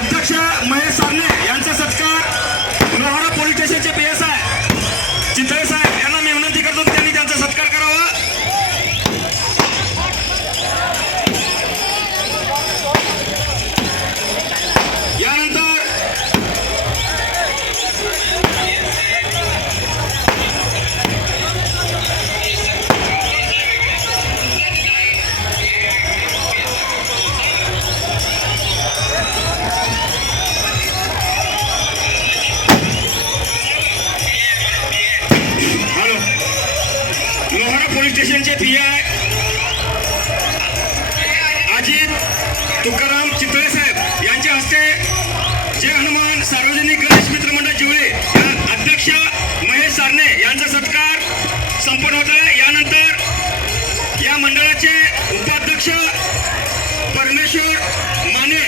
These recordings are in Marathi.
अध्यक्ष महेश सारणे यांचा सत्कार लोहारा पोलीस स्टेशनचे PSI चितळे साहेब यांना मी विनंती करतो की त्यांनी त्यांचा सत्कार करावा। यानंतर लोहारा पोलीस स्टेशनचे PI अजित तुकाराम चितळे साहेब यांच्या हस्ते जय हनुमान सार्वजनिक गणेश मित्र मंडळ जिवळे या अध्यक्ष महेश सारणे यांचा सत्कार संपन्न होत आहे। यानंतर या मंडळाचे उपाध्यक्ष परमेश्वर माने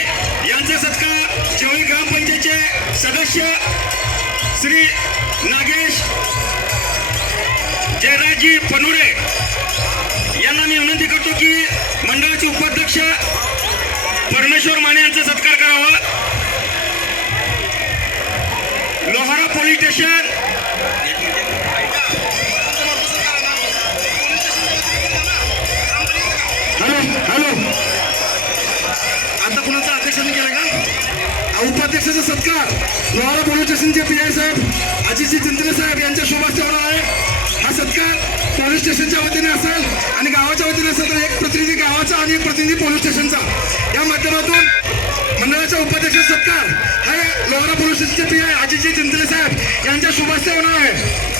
यांचा सत्कार जिवळे ग्रामपंचायतचे सदस्य श्री नागेश जयराजी पनुरे यांना मी विनंती करतो की मंडळाचे उपाध्यक्ष परमेश्वर माने यांचा सत्कार करावा। लोहारा पोलीस स्टेशन हॅलो आता कुणाचा अध्यक्षाने केला का? उपाध्यक्षाचा सत्कार लोहारा पोलीस स्टेशनचे PI साहेब अजितजी चिंतले साहेब यांच्या शुभ हस्ते होणार आहे। हा सत्कार पोलीस स्टेशनच्या वतीने असेल आणि गावाच्या वतीने असेल तर एक प्रतिनिधी गावाचा आणि एक प्रतिनिधी पोलीस स्टेशनचा या माध्यमातून मंडळाच्या उपाध्यक्ष सत्कार हे लोहारा पोलीस स्टेशनचे PI अजितजी चिंतले साहेब यांच्या शुभ हस्ते होणार आहे।